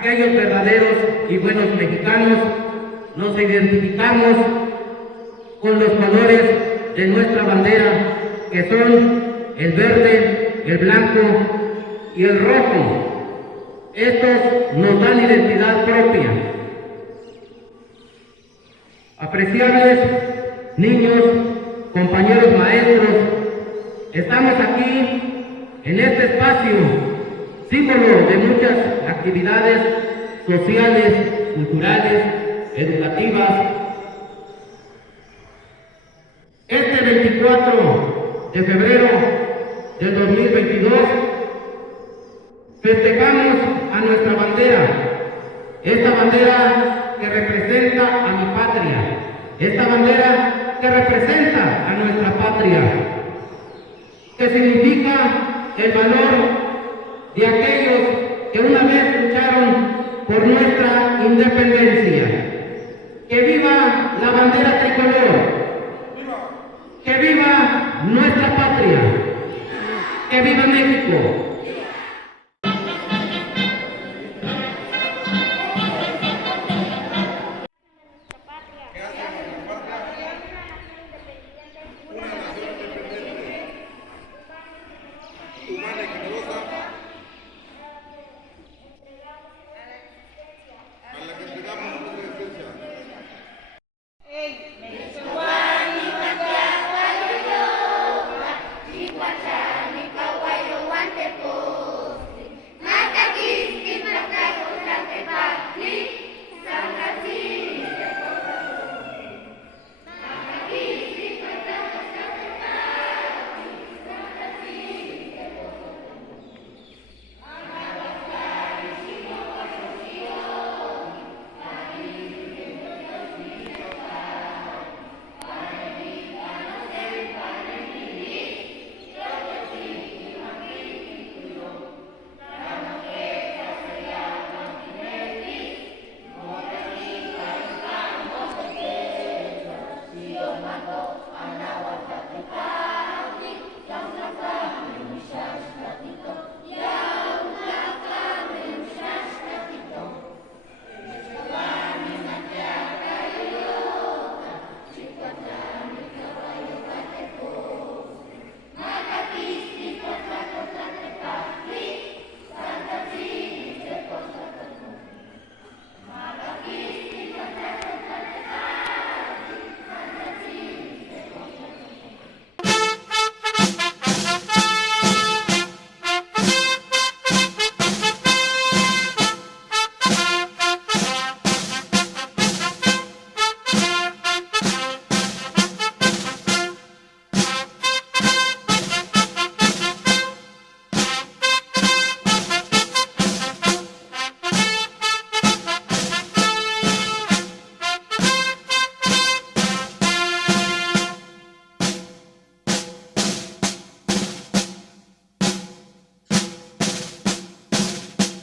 aquellos verdaderos y buenos mexicanos, nos identificamos con los colores de nuestra bandera, que son el verde, el blanco y el rojo. Estos nos dan identidad propia. Apreciables niños, compañeros maestros, estamos aquí en este espacio, símbolo de muchas actividades sociales, culturales, educativas. Este 24 de febrero del 2022 festejamos a nuestra bandera, esta bandera que representa a mi patria, esta bandera que representa a nuestra patria, que significa el valor de aquellos que una vez lucharon por nuestra independencia. ¡Que viva la bandera tricolor! ¡Que viva nuestra patria! ¡Que viva México!